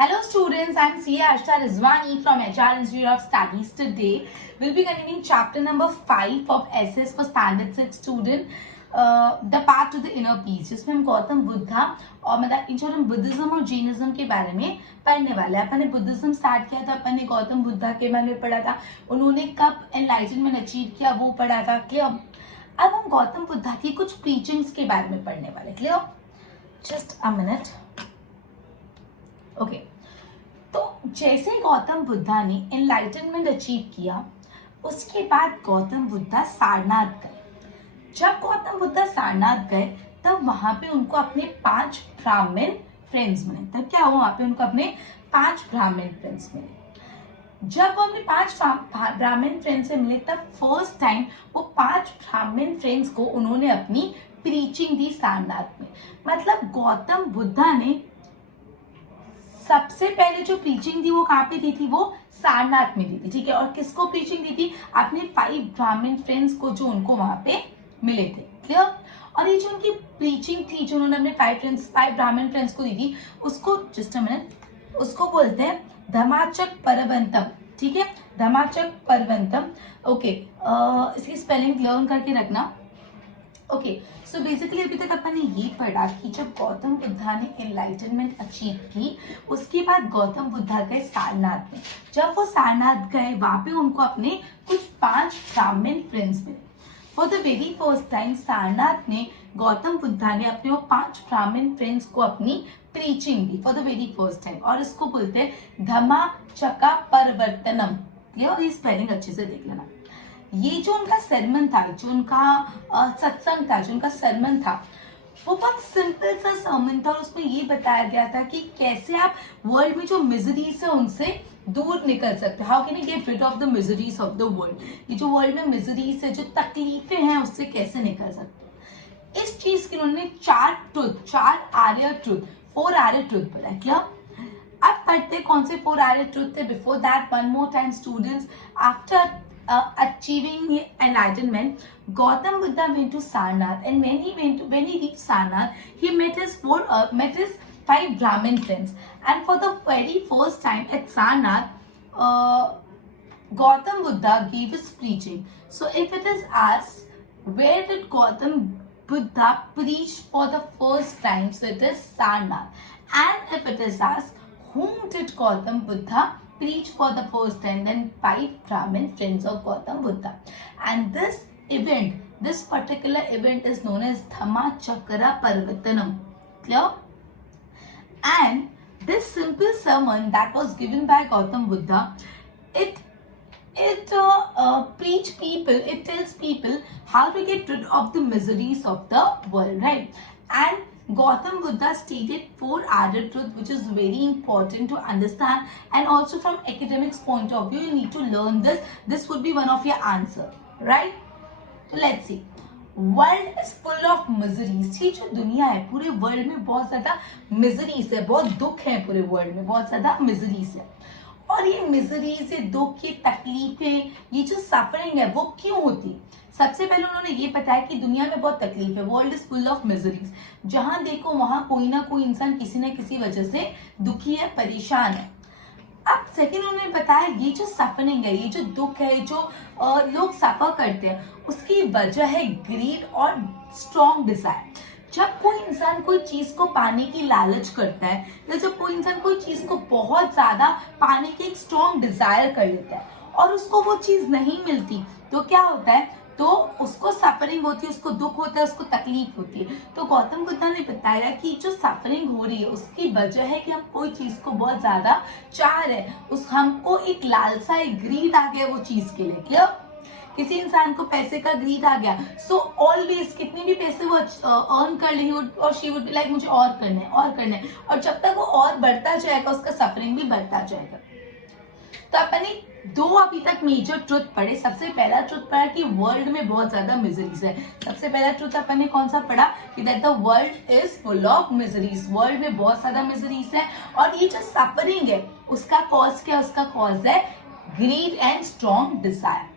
Hello students, I am Sia Ashta Rizwani from HR Institute of Studies. Today we'll be continuing chapter number 5 of SS for Standard 6 student, the path to the inner peace, जिसमें हम गौतम बुद्धा और मतलब इन हम Buddhism और Jainism के बारे में पढ़ने वाले हैं। अपन ने बुद्धिज्म स्टार्ट किया था, अपन ने गौतम बुद्धा के बारे में पढ़ा था, उन्होंने कब एनलाइटनमेंट अचीव किया वो पढ़ा था। क्लियर? अब हम गौतम बुद्धा की कुछ प्रीचिंग्स के बारे में पढ़ने वाले। Clear? Just a minute. Okay, तो जैसे गौतम बुद्धा ने एनलाइटनमेंट अचीव किया, उसके बाद गौतम बुद्धा सारनाथ गए। जब गौतम बुद्धा सारनाथ गए तब वहां पे उनको अपने 5 ब्राह्मण फ्रेंड्स मिले। तब क्या हुआ? वहां पे उनको अपने 5 ब्राह्मण फ्रेंड्स मिले। जब वो अपने 5 ब्राह्मण फ्रेंड्स से मिले तब फर्स्ट टाइम वो 5 ब्राह्मण फ्रेंड्स को उन्होंने अपनी प्रीचिंग दी सारनाथ में। मतलब गौतम बुद्धा ने सबसे पहले जो प्रीचिंग दी वो कहाँ पे दी थी? वो सारनाथ में दी थी। ठीक है, और किसको प्रीचिंग दी थी? अपने 5 ब्राह्मण फ्रेंड्स को जो उनको वहां पे मिले थे। क्लियर? और ये जो उनकी प्रीचिंग थी, जो उन्होंने अपने 5 ब्राह्मण फ्रेंड्स को दी थी, उसको जस्ट अ मिनट, उसको बोलते हैं धम्माचक परवंतम। ठीक है, धम्माचक परवंतम। ओके, इसकी स्पेलिंग लर्न करके रखना। ओके, सो बेसिकली अभी तक अपन ने ये पढ़ा कि जब गौतम बुद्धा ने एनलाइटनमेंट अचीव की, उसके बाद गौतम बुद्धा गए सारनाथ में। जब वो सारनाथ गए, वहां पे उनको अपने कुछ 5 ब्राह्मण फ्रेंड्स मिले। For the very first time Sarnath में गौतम बुद्धा ने अपने वो 5 ब्राह्मण फ्रेंड्स को अपनी preaching the for the very first time, और इसको बोलते हैं धम्माचका परवर्तनम। क्लियर? ये स्पेलिंग अच्छे से देख लेना। ये जो उनका सरमन था, जो उनका सत्संग था, जो उनका सरमन था, वो बहुत सिंपल सा सरमन था। और उसमें ये बताया गया था कि कैसे आप वर्ल्ड में जो मिजरीज है उनसे दूर निकल सकते हैं। How can you get rid of the miseries of the world. ये जो वर्ल्ड में मिजरीज है, जो तकलीफें हैं, उससे कैसे निकल सकते हैं। इस चीज के उन्होंने 4 आर्य ट्रुथ, 4 आर्य ट्रुथ बताया। क्या? अब पढ़ते कौन से 4 आर्य ट्रुथ थे। Before that one more time students, after achieving enlightenment, Gautam Buddha went to Sarnath, and when he reached Sarnath, he met his 5 Brahmin friends, and for the very first time at Sarnath, Gautam Buddha gave his preaching. So, if it is asked, where did Gautam Buddha preach for the first time? So, it is Sarnath. And if it is asked, whom did Gautam Buddha preach for the first time? Then 5 Brahmin friends of Gautam Buddha. And this particular event is known as Dhammachakra Parvatanam. Clear? And this simple sermon that was given by Gautam Buddha, it tells people how to get rid of the miseries of the world, right? And Gautam Buddha stated 4 added truths, which is very important to understand, and also from academics point of view you need to learn this. This would be one of your answer, right? So let's see. World is full of miseries. ये जो दुनिया है, पूरे world में बहुत ज्यादा miseries है, बहुत दुख है, पूरे वर्ल्ड में बहुत ज्यादा मिजरीज है। और ये मिजरीज, ये दुख, ये तकलीफें, ये जो सफरिंग है, वो क्यों होती है? सबसे पहले उन्होंने ये बताया कि दुनिया में बहुत तकलीफ है, world is full of miseries. जहां देखो वहां कोई ना कोई इंसान किसी न किसी वजह से दुखी है, परेशान है। अब सेकंड उन्होंने बताया ये जो सफरिंग है, ये जो दुख है, जो लोग सफर करते हैं, उसकी वजह है ग्रीड और स्ट्रॉन्ग डिजायर। जब कोई इंसान कोई चीज को पाने की लालच करता है, या जब कोई इंसान कोई चीज को बहुत ज्यादा पाने की एक स्ट्रॉन्ग डिजायर कर लेता है और उसको वो चीज नहीं मिलती, तो क्या होता है? तो उसको सफरिंग होती है, उसको दुख होता है, उसको तकलीफ होती है। तो गौतम बुद्धा ने बताया कि जो सफरिंग हो रही है उसकी वजह है कि हम कोई चीज को बहुत ज्यादा चाह रहे हैं, उस हमको एक लालसा, एक ग्रीड आ गया वो चीज के लिए। क्या? किसी इंसान को पैसे का ग्रीड आ गया, सो ऑलवेज कितने भी पैसे वो अर्न कर ली और शी वुड बी लाइक मुझे और करना है, और करना है, और जब तक वो और बढ़ता जाएगा उसका सफरिंग भी बढ़ता जाएगा। तो अपन ने 2 अभी तक मेजर ट्रुथ पढ़े। सबसे पहला ट्रुथ पढ़ा कि वर्ल्ड में बहुत ज्यादा मिजरीज है। सबसे पहला ट्रुथ अपन ने कौन सा पढ़ा? कि that the world is full of miseries. World में बहुत ज्यादा मिजरीज है, और ये जो सफरिंग है उसका कॉज क्या? उसका कॉज है greed and strong desire.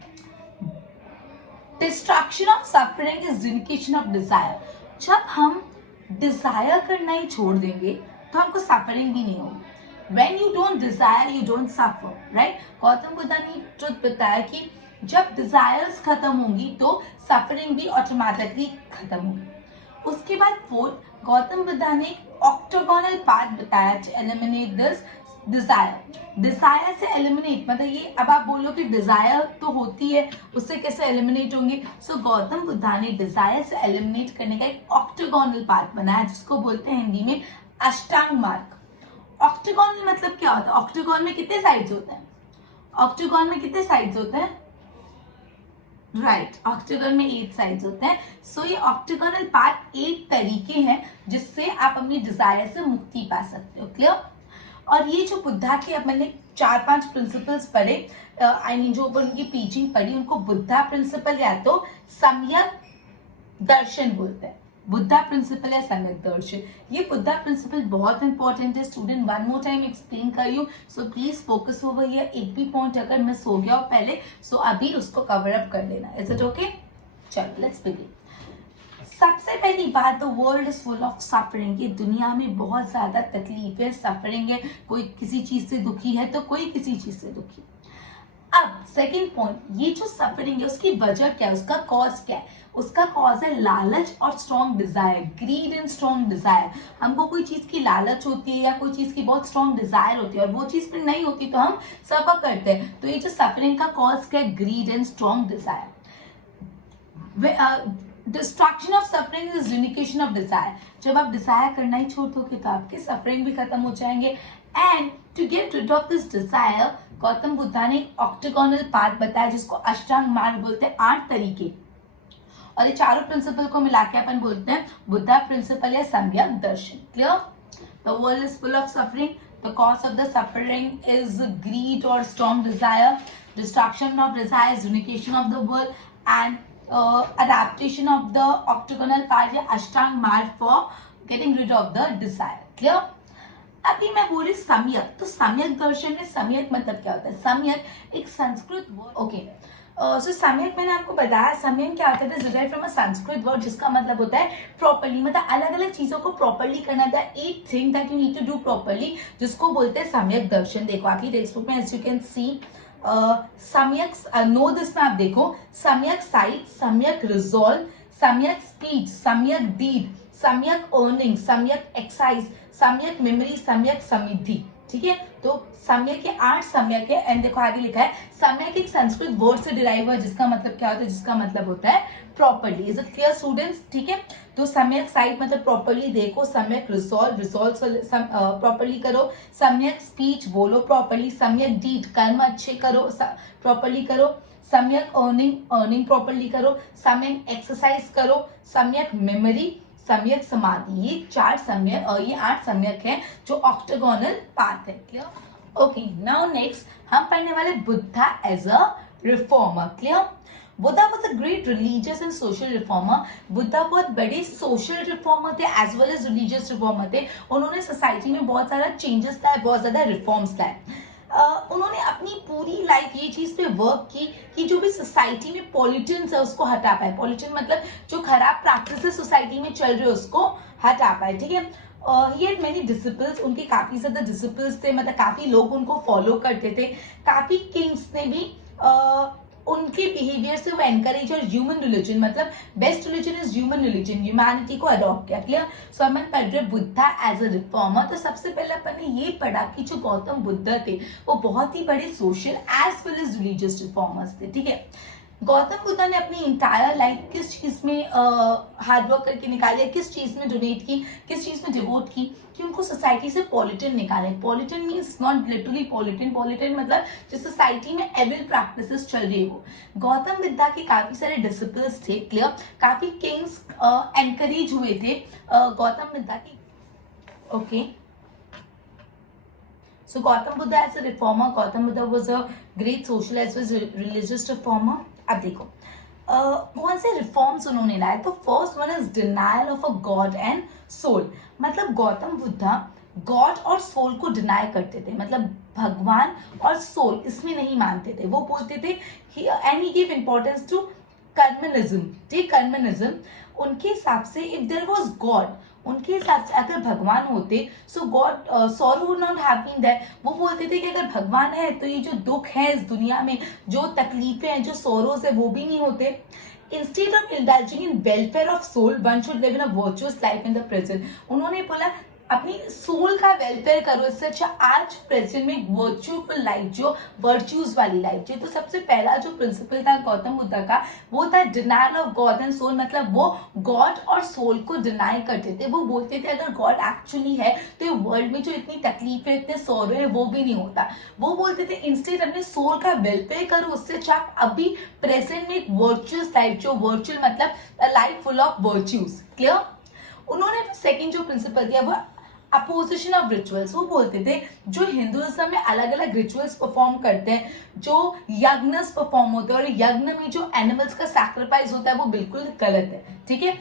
Destruction of suffering is renunciation of desire. जब हम डिजायर करना ही छोड़ देंगे तो हमको सफरिंग भी नहीं होगी। When you don't desire, you don't suffer, right? Gautam Buddha ने ट्रुथ बताया कि जब डिजायर्स खत्म होंगी तो सफरिंग भी ऑटोमेटिकली खत्म होगी। उसके बाद फोर्थ, गौतम बुद्धा ने एक ऑक्टागोनल पाथ बताया to eliminate this desire. Desire से एलिमिनेट मतलब ये, अब आप बोलो कि डिजायर तो होती है, उससे कैसे एलिमिनेट होंगे? सो गौतम बुद्धा ने डिजायर से एलिमिनेट करने का एक ऑक्टागोनल पाथ बनाया, जिसको बोलते हैं हिंदी में अष्टांग मार्ग। ऑक्टागोन मतलब क्या होता है? ऑक्टागोन में कितने साइड्स होते हैं? ऑक्टागोन में कितने साइड्स होते हैं? राइट, ऑक्टागोन में 8 साइड्स होते हैं। सो ये ऑक्टागोनल पार्ट 8 तरीके हैं जिससे आप अपनी डिजायर से मुक्ति पा सकते हो। क्लियर? और ये जो बुद्धा के, अब मैंने 4-5 प्रिंसिपल्स पढ़े, आई मीन जो उनकी टीचिंग पढ़ी, उनको बुद्धा प्रिंसिपल या तो सम्यक दर्शन बोलते हैं। बुद्धा प्रिंसिपल है सम्यक दर्शन। ये बुद्धा प्रिंसिपल बहुत इंपॉर्टेंट है student, one more time explain कर रही हूँ, so please focus over here. एक भी पॉइंट अगर मिस हो गया हो पहले, सो अभी उसको कवर अप कर लेना। Is it okay? चलो लेट्स बिगिन। सबसे पहली बात, the world is full of suffering. ये दुनिया में बहुत ज्यादा तकलीफ है, सफरिंग है। कोई किसी चीज से दुखी है तो कोई किसी चीज से दुखी। अब सेकंड पॉइंट, ये जो सफरिंग है उसकी वजह क्या है, उसका कॉज क्या है? उसका कॉज है लालच और strong Dzire, grid and strong Dzire. हमको कोई चीज की लालच होती है या कोई चीज की बहुत स्ट्रॉन्ग डिजायर होती है और वो चीज फिर नहीं होती तो हम सफर करते हैं। तो ये जो सफरिंग का कॉज क्या है? Greed and strong desire. Destruction of suffering is renunciation of desire. जब आप डिजायर करना ही छोड़ दोगे तो आपके सफरिंग भी खत्म हो जाएंगे। And to get rid of this desire, Gautam Buddha ने ऑक्टागोनल पाथ बताया जिसको अष्टांग मार्ग बोलते हैं, 8 तरीके। और ये चारों प्रिंसिपल को मिला के अपन बोलते हैं बुद्धा प्रिंसिपल या सम्यक दर्शन। Clear? The world is full of suffering, the cause of the suffering is greed और strong desire, destruction of desire is renunciation of the world, and adaptation of the octagonal path या अष्टांग मार्ग for getting rid of the desire. Clear? अभी मैं बोल रही सम्यक, तो सम्यक दर्शन में सम्यक मतलब क्या होता है? सम्यक एक संस्कृत वर्ड। ओके, सो सम्यक मैंने आपको बताया, सम्यक क्या होता है? Is derived from a Sanskrit word जिसका मतलब होता है प्रॉपर्ली, मतलब अलग अलग चीजों को प्रॉपर्ली करना था, एक thing that you need to do properly, जिसको बोलते हैं सम्यक दर्शन। देखो आपकी टेक्स्ट बुक में एज यू कैन सी सम्यक नो दिस में आप देखो, सम्यक साइट, सम्यक रिजॉल्व, सम्यक स्पीच, सम्यक डीड, सम्यक अर्निंग, सम्यक एक्साइज, सम्यक मेमोरी, सम्यक समृद्धि। ठीक है, तो सम्यक के 8 सम्यक है। एंड देखो आगे लिखा है सम्यक एक संस्कृत वर्ड से डिराइव हुआ जिसका मतलब क्या होता है? जिसका मतलब होता है properly. Is it clear students? ठीक है, तो सम्यक साइट मतलब प्रॉपर्ली देखो, सम्यक रिजॉल्व, रिजॉल्व प्रॉपर्ली करो, सम्यक स्पीच बोलो प्रॉपर्ली, सम्यक डीड कर्म अच्छे करो प्रॉपर्ली करो, सम्यक अर्निंग अर्निंग प्रॉपर्ली करो, सम्यक एक्सरसाइज करो, सम्यक मेमोरी, सम्यक समाधि। ये 4 सम्यक और ये 8 सम्यक है जो ऑक्टागोनल पाथ है। क्लियर? ओके, नाउ नेक्स्ट हम पढ़ने वाले Buddha as a reformer. Clear? Buddha was a great religious and social reformer. Buddha बहुत बड़े सोशल रिफॉर्मर थे as well as religious reformer थे। उन्होंने सोसाइटी में बहुत सारा चेंजेस लाए, बहुत ज्यादा रिफॉर्म्स लाए। उन्होंने अपनी पूरी लाइफ ये चीज पे वर्क की कि जो भी सोसाइटी में पॉल्यूटेंट्स है उसको हटा पाए। पॉल्यूटेंट मतलब जो खराब प्रैक्टिसेस सोसाइटी में चल रहे उसको हटा पाए। ठीक है, ही हैड मेनी डिसिपल्स, उनके काफी ज्यादा डिसिपल्स थे, मतलब काफी लोग उनको फॉलो करते थे। काफी किंग्स ने भी उनके बिहेवियर से वो एनकरेज और ह्यूमन रिलीजन, मतलब best religion is human religion, humanity को अडॉप्ट किया। क्लियर? सो अपन पढ़ रहे बुद्धा एज अ रिफॉर्मर। तो सबसे पहले अपन ने ये पढ़ा कि जो गौतम बुद्ध थे वो बहुत ही बड़े social as well as religious reformers थे। ठीक है, गौतम बुद्ध ने अपनी इंटायर लाइफ किस चीज में हार्डवर्क करके निकाली, किस चीज में डोनेट की, किस चीज में डिवोट की, कि उनको सोसाइटी से पॉल्यूटेंट निकाले। Pollutant means not literally pollutant, pollutant मतलब जो सोसाइटी में एविल प्रैक्टिसेस चल रही है वो। गौतम बुद्ध के काफी सारे डिसिपल्स थे। क्लियर? काफी किंग्स एनकरेज हुए थे गौतम बुद्ध की। Okay, so Gautam Buddha as a reformer, Gautam Buddha was a great social as well as religious reformer. अब देखो कौन से रिफॉर्म्स उन्होंने लाए। तो first one is denial of a God and soul. मतलब गौतम बुद्धा गॉड और सोल को डिनाई करते थे, मतलब भगवान और सोल इसमें नहीं मानते थे। वो बोलते थे and he give importance to karmanism. ठीक, कर्मनिज्म उनके हिसाब से इफ देयर वाज गॉड, उनके हिसाब से अगर भगवान होते so God sorrow would not have been there. वो बोलते थे कि अगर भगवान है तो ये जो दुख है इस दुनिया में, जो तकलीफें हैं, जो सोरोज है, वो भी नहीं होते। Instead of indulging in welfare of soul, one should live in a virtuous life in the present. उन्होंने बोला अपनी सोल का वेलफेयर करो, इससे अच्छा आज प्रेजेंट में वर्च्यूफुल लाइफ, जो वर्च्यूज वाली लाइफ जो। तो सबसे पहला जो प्रिंसिपल था गौतम बुद्ध का वो था denial of God and soul, मतलब वो गॉड और सोल को डिनाई करते थे। वो बोलते थे अगर गॉड एक्चुअली है तो ये वर्ल्ड में जो इतनी तकलीफें, इतने सौरे है, वो भी नहीं होता। वो बोलते थे इंस्टेड अपने सोल का वेलफेयर करो, उससे अच्छा आप अभी प्रेजेंट में एक वर्च्यूअस लाइफ, जो वर्चुअल मतलब life full of virtues. Clear. उन्होंने सेकंड जो प्रिंसिपल दिया वो अपोजिशन ऑफ रिचुअल्स। वो बोलते थे जो हिंदुइज्म में अलग अलग रिचुअल्स परफॉर्म करते हैं, जो यज्ञस परफॉर्म होते हैं, और यज्ञ में जो एनिमल्स का सैक्रिफाइस होता है वो बिल्कुल गलत है। ठीक है।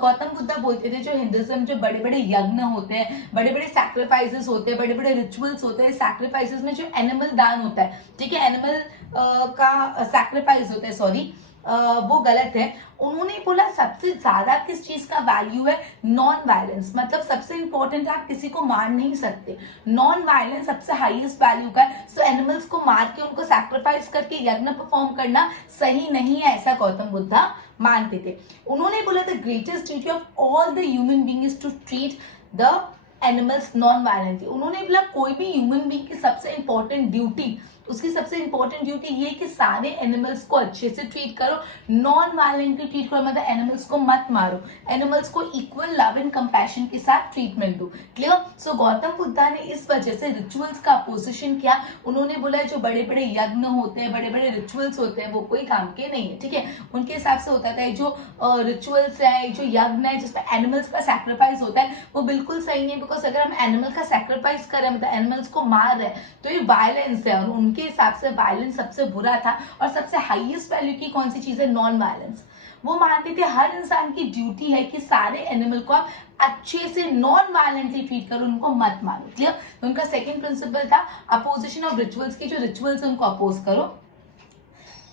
गौतम बुद्ध बोलते थे जो हिंदुइज्म जो बड़े बड़े यज्ञ होते हैं, बड़े बड़े सैक्रिफाइसेस होते हैं, बड़े बड़े रिचुअल्स होते हैं, सैक्रिफाइसेस में जो एनिमल दान होता है, ठीक है, एनिमल का सैक्रिफाइस होता है, सॉरी, वो गलत है। उन्होंने बोला सबसे ज्यादा किस चीज का वैल्यू है, नॉन वायलेंस, मतलब सबसे इंपॉर्टेंट है आप किसी को मार नहीं सकते, नॉन वायलेंस सबसे हाईएस्ट वैल्यू का है। सो एनिमल्स को मार के उनको सैक्रिफाइस करके यज्ञ परफॉर्म करना सही नहीं है, ऐसा गौतम बुद्ध मानते थे। उन्होंने बोला the greatest duty of all the human being is to treat the animals non violently. उन्होंने बोला कोई भी ह्यूमन बीइंग की सबसे इंपॉर्टेंट ड्यूटी, उसकी सबसे इंपॉर्टेंट ड्यूटी ये कि सारे एनिमल्स को अच्छे से ट्रीट करो, नॉन वायलेंटली ट्रीट करो, मतलब एनिमल्स को मत मारो, एनिमल्स को इक्वल लव एंड कंपैशन के साथ ट्रीटमेंट दो। क्लियर। सो गौतम बुद्ध ने इस वजह से रिचुअल्स का अपोजिशन किया। उन्होंने बोला जो बड़े बड़े यज्ञ होते हैं, बड़े बड़े रिचुअल्स होते हैं, वो कोई काम के नहीं है। ठीक है। उनके हिसाब से होता था जो रिचुअल्स है, जो यज्ञ है जिसमें एनिमल्स का सैक्रिफाइस होता है, वो बिल्कुल सही नहीं, बिकॉज अगर हम एनिमल का सैक्रिफाइस करें, मतलब एनिमल्स को मार रहे हैं, तो ये वायलेंस है, और उनके हिसाब से वायलेंस सबसे बुरा था। और सबसे हाईएस्ट वैल्यू की कौन सी चीज है, नॉन वायलेंस। वो मानते थे हर इंसान की ड्यूटी है कि सारे एनिमल को आप अच्छे से नॉन वायलेंटली ट्रीट करो, उनको मत मारो। क्लियर। उनका सेकंड प्रिंसिपल था अपोजिशन ऑफ रिचुअल्स, की जो रिचुअल्स है उनको अपोज करो।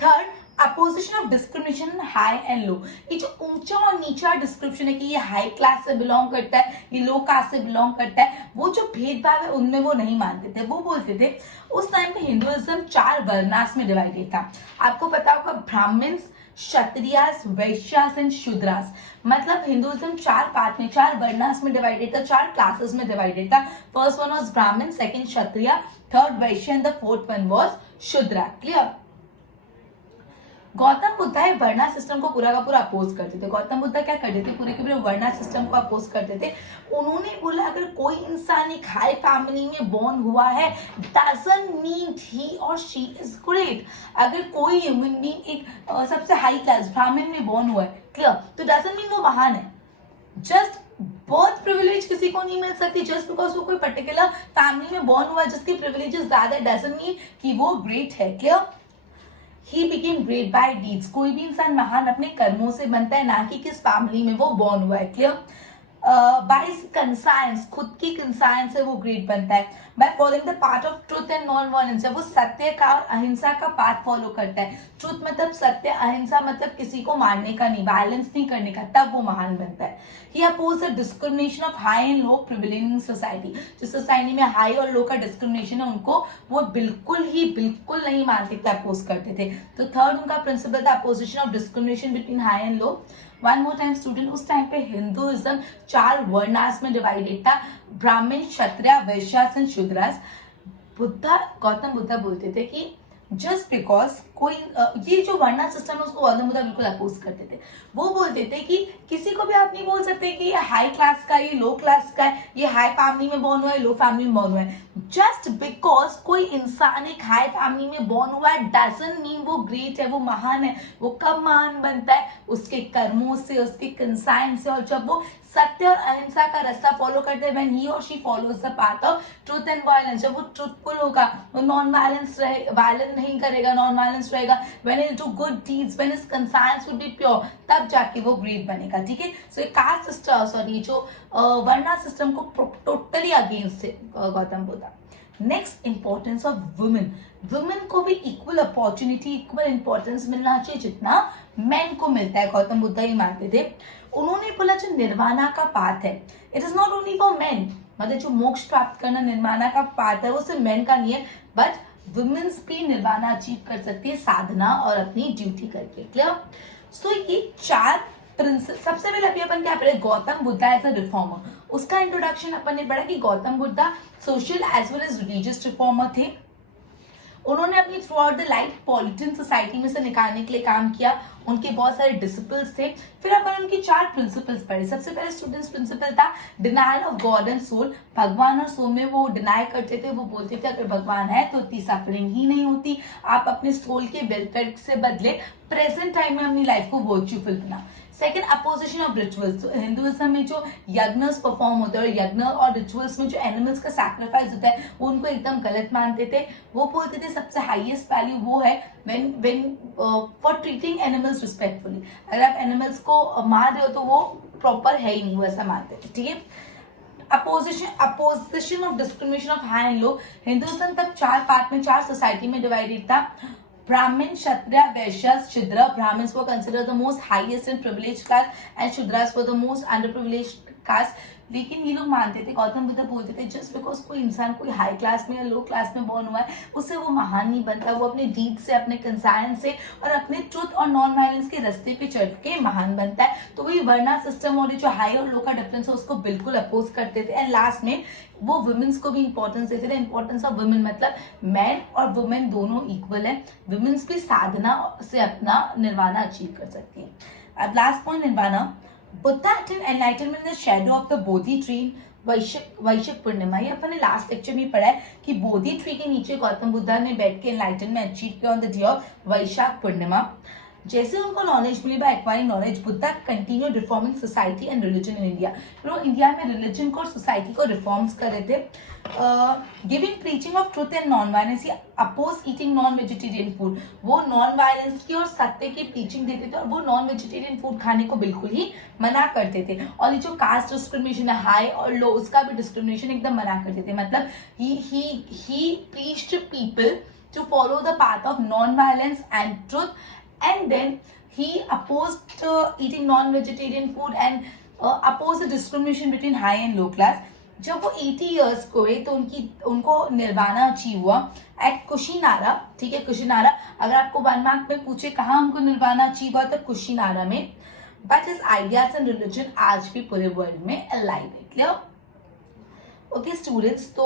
Third opposition of discrimination high and लो। ये जो ऊंचा और नीचा डिस्क्रिप्शन है कि ये हाई क्लास से बिलोंग करता है, ये लो कास्ट से बिलोंग करता है, वो जो भेदभाव है उनमें वो नहीं मानते थे। वो बोलते थे उस टाइम पे हिंदुइज्म 4 वर्णास में डिवाइडेड था। आपको पता होगा ब्राह्मण्स, क्षत्रियास, वैश्यास एंड शूद्रास, मतलब हिंदुइज्म 4 पार्ट में, 4 वर्णास में डिवाइडेड था, 4 क्लासेस में डिवाइडेड था। First one was Brahman, second Kshatriya, third Vaishya and the fourth one was Shudra. Clear. Gautam Buddha varna system को पूरा का पूरा अपोज करते थे। गौतम बुद्ध क्या करते थे, पूरे के पूरे वर्णा सिस्टम को अपोज करते थे। उन्होंने बोला अगर कोई इंसान एक हाई फैमिली में बॉर्न हुआ है, डजंट मीन ही और शी इज ग्रेट। अगर कोई ह्यूमन बीइंग एक सबसे हाई क्लास ब्राह्मण में बॉर्न हुआ है, क्लियर, तो डजंट मीन वो महान है। जस्ट बर्थ प्रिविलेज किसी को नहीं मिल सकती, जस्ट बिकॉज वो कोई पर्टिकुलर फैमिली में बॉर्न हुआ है जिसकी प्रिविलेजेस ज्यादा, डजंट मीन कि वो ग्रेट है। Clear. He became great by deeds. कोई भी इंसान महान अपने कर्मों से बनता है, ना कि किस फैमिली में वो बॉर्न हुआ है। क्लियर। बाय कंसाइंस, खुद की कंसाइंस से वो ग्रेट बनता है। By following the path of truth and non violence, जब वो सत्य का और अहिंसा का पाथ फॉलो करता है, ट्रूथ मतलब सत्य, अहिंसा मतलब किसी को मारने का नहीं, वायलेंस नहीं करने का, तब वो महान बनता है। He oppose the discrimination of high and low prevailing in society. जो सोसाइटी में हाई और लो का डिस्क्रिमिनेशन है उनको वो बिल्कुल नहीं मानते थे, अपोज करते थे। तो थर्ड उनका प्रिंसिपल था opposition of discrimination between high and low. One more time student, उस टाइम पे हिंदुइज्म 4 वर्णास में डिवाइडेड था, ब्राह्मण, क्षत्रिय, वैश्यास एंड शूद्रास। गौतम बुद्ध बोलते थे कि जस्ट बिकॉज कोई ये जो वर्णा सिस्टम है उसको गौतम बुद्ध बिल्कुल अपोज करते थे। वो बोलते थे कि किसी को भी आप नहीं बोल सकते कि ये हाई क्लास का, ये लो क्लास का है, ये हाई फैमिली में बॉर्न हुआ है, लो फैमिली में बॉर्न हुआ है। जस्ट बिकॉज कोई इंसान एक हाई फैमिली में बॉर्न हुआ है डजंट मीन वो ग्रेट है, वो महान है। वो कब महान बनता है, उसके कर्मों से, उसके कंसाइंस से, और जब वो सत्य और अहिंसा का रास्ता फॉलो करते हैं, व्हेन ही और she follows the path of truth and violence, जब वो ट्रूथफुल होगा, वो नॉन वायलेंस वायलेंस नहीं करेगा, नॉन वायलेंस रहेगा, when he do good deeds, when his conscience would be pure, तब जाके वो ग्रेट बनेगा। ठीक है। सो कास्ट सिस्टम, सॉरी, जो वर्णा सिस्टम को टोटली अगेंस्ट है Gautam Buddha. Next, importance of women. Women को भी इक्वल अपॉर्चुनिटी, इक्वल इंपॉर्टेंस मिलना चाहिए जितना मेन को मिलता है, गौतम बुद्ध ही मानते थे। उन्होंने बोला जो निर्वाणा का पाथ है, it is not only for main, मतलब जो मोक्ष प्राप्त करना निर्वाणा का पाथ है वो सिर्फ मेन का नहीं है, बट वुमेन्स भी निर्वाणा अचीव कर सकती है साधना और अपनी ड्यूटी करके। क्लियर? सो ये 4 प्रिंसिपल। सबसे पहले अभी अपन क्या पढ़े, Gautam Buddha as a reformer, उसका इंट्रोडक्शन अपन ने पढ़ा कि Gautam Buddha social as well as religious reformer थे। उन्होंने अपनी थ्रू आउट द लाइफ पॉलिटियन सोसाइटी में से निकालने के लिए काम किया, उनके बहुत सारे डिसिपल्स थे। फिर अपन उनकी 4 प्रिंसिपल्स पढ़े। सबसे पहले स्टूडेंट्स प्रिंसिपल था denial of God and soul, भगवान और सोल में वो डिनाई करते थे, वो बोलते थे अगर भगवान है तो इतनी सफरिंग ही नहीं होती, आप अपने सोल के वेलफेयर से बदले प्रेजेंट टाइम में अपनी लाइफ को वर्च्यूफुल बना। Second, opposition of rituals. Hinduism में जो यज्ञस परफॉर्म होते हैं और यज्ञ और रिचुअल्स में जो एनिमल्स का सैक्रिफाइस होता है वो उनको एकदम गलत मानते थे। वो बोलते थे सबसे हाईएस्ट वैल्यू वो है when for treating animals respectfully, अगर आप एनिमल्स को मार रहे हो तो वो प्रॉपर है ही नहीं, वो ऐसा मानते थे। ठीक है? Opposition of discrimination of high and low. Hinduism तब 4 पार्ट में 4 सोसाइटी में डिवाइडेड था। Brahmin, Kshatriya, Vaishyas, Shudra. Brahmins were considered the most highest and privileged class, and Shudras were the most underprivileged caste. लेकिन ये लोग मानते थे, गौतम बुद्ध बोलते थे जस्ट बिकॉज कोई इंसान कोई हाई क्लास में या लो क्लास में बॉर्न हुआ है उससे वो महान नहीं बनता, वो अपने डीड से, अपने कंसाइन से और अपने ट्रुथ और नॉन वायलेंस के रास्ते पे चढ़ के महान बनता है। तो वही वर्णा सिस्टम और जो हाई और लो का डिफरेंस है उसको बिल्कुल अपोज करते थे। एंड लास्ट में वो वुमेन्स को भी इंपॉर्टेंस देते थे। इंपॉर्टेंस ऑफ वुमेन मतलब मैन और वुमेन दोनों इक्वल है, वुमेन्स भी साधना से अपना निर्वाणा अचीव कर सकती है। अब last point, nirvana. Buddha attained enlightenment in the shadow of the Bodhi tree, Vaishakh Purnima. ये अपन ने लास्ट लेक्चर में पढ़ा है कि बोधि ट्री के नीचे गौतम बुद्धा ने बैठ के एनलाइटनमेंट अचीव किया on the day of Vaishakh Purnima. जैसे उनको नॉलेज मिली by acquiring knowledge, Buddha continue reforming society and religion in India. फिर वो इंडिया में रिलीजन को और सोसाइटी को रिफॉर्म्स कर रहे थे। Giving preaching of truth and non violence, oppose eating non vegetarian food. वो नॉन वायलेंस की और सत्य की प्रीचिंग देते थे और वो नॉन वेजिटेरियन फूड खाने को बिल्कुल ही मना करते थे। और ये जो कास्ट डिस्क्रिमिनेशन है हाई और लो, उसका भी डिस्क्रिमिनेशन एकदम मना करते थे। मतलब he preached people to follow the path of non-violence and truth, and then he opposed eating non-vegetarian food and opposed the discrimination between high and low class. जब वो 80 years को हुए तो उनको निर्वाणा अचीव हुआ एट कुशीनारा। ठीक है, कुशीनारा। अगर आपको 1 मार्क में पूछे कहाँ उनको निर्वाणा अचीव हुआ तो कुशीनारा में। But his ideas and religion आज भी पूरे वर्ल्ड में अलाइव है। Clear? Okay, students, so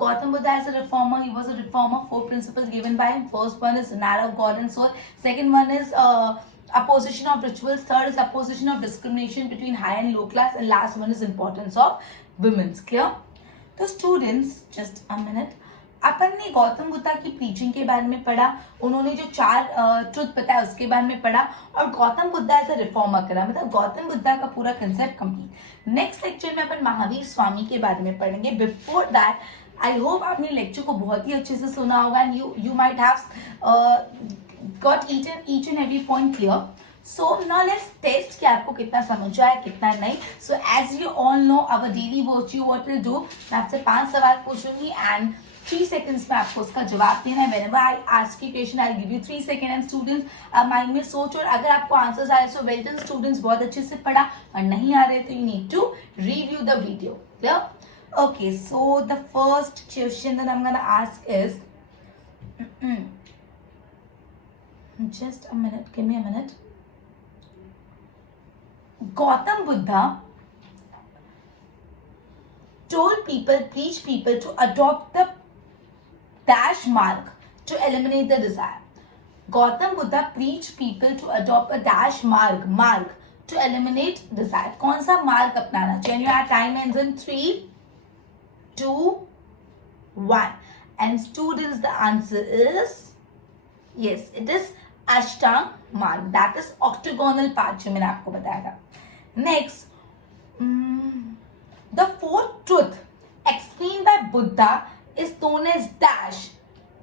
Gautam Buddha as a reformer, he was a reformer. 4 principles given by him. First one is narrow God and soul. Second one is opposition of rituals. Third is opposition of discrimination between high and low class. And last one is importance of women's. Clear? So students, just a minute. अपन ने गौतम बुद्धा की preaching के बारे में पढ़ा, उन्होंने जो 4 truth बताया उसके बारे में पढ़ा और Gautam Buddha as a reformer करा, मतलब गौतम बुद्धा का पूरा कंसेप्ट कंप्लीट। नेक्स्ट लेक्चर में अपन महावीर स्वामी के बारे में पढ़ेंगे। बिफोर दैट आई होप आपने लेक्चर को बहुत ही अच्छे से सुना होगा and you might have got each and every point clear. So now let's test कि आपको कितना समझ आया कितना नहीं। So as you all know our daily virtue what we'll do, मैं आपसे 5 सवाल पूछूंगी and 3 seconds में आपको उसका जवाब देना है। Whenever I ask you question I'll give you 3 seconds and students mind में सोच, और अगर आपको आंसर्स आए so well done students, बहुत अच्छे से पढ़ा, और नहीं आ रहे तो you need to review the video. Clear? Okay, so the first question that I'm gonna ask is just a minute, give me a minute. Gautam Buddha preached people to adopt the dash mark to eliminate the desire. Gautam Buddha preached people to adopt a dash mark to eliminate desire. कौन सा मार्ग अपनाना चाहिए? Your time ends in 3, 2, 1. And students, the answer is yes, it is Ashtang mark. That is octagonal path जो मैंने आपको बताया था. Next, the 4th truth explained by Buddha is known as dash.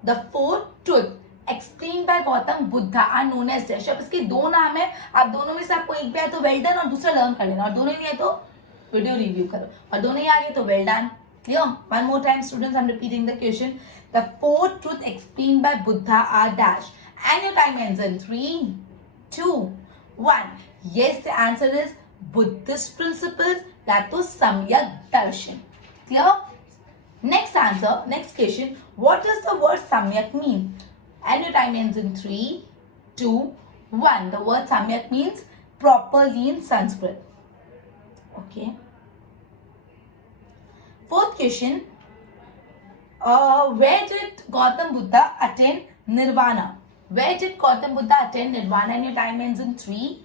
The 4th truth explained by Gautam Buddha are known as dash. अब इसके 2 नाम है, आप दोनों में से आपको एक भी आए तो वेल डन और दूसरा लर्न कर लेना, और दोनों नहीं आए तो वीडियो रिव्यू करो, और दोनों ही आ गए तो well done. Clear? One more time students, I'm repeating the question. The 4th truth explained by Buddha are dash. And your time ends in 3, 2, 1. Yes, the answer is Buddhist principles, that was Samyak Darshan. Clear? Next answer, next question. What does the word Samyak mean? And your time ends in 3, 2, 1. The word Samyak means properly in Sanskrit. Okay. Fourth question. Where did Gautam Buddha attain Nirvana? Where did Gautam Buddha attain Nirvana? And your time ends in 3,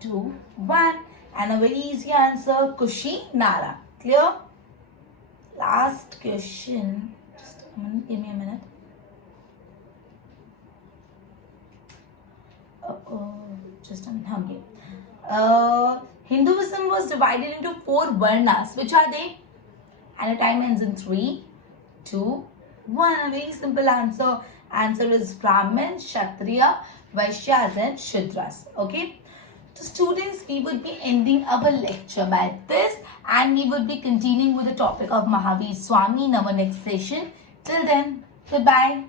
2, 1. And a very easy answer, Kushinara. Clear? Last question. Just a minute, give me a minute. Just a minute. Okay. Hinduism was divided into 4 varnas. Which are they? And the time ends in 3, 2, 1. A very simple answer. Answer is Brahmin, Kshatriya, Vaishyas and Shudras. Okay. So students, we would be ending our lecture by this, and we would be continuing with the topic of Mahavir Swami in our next session. Till then, goodbye.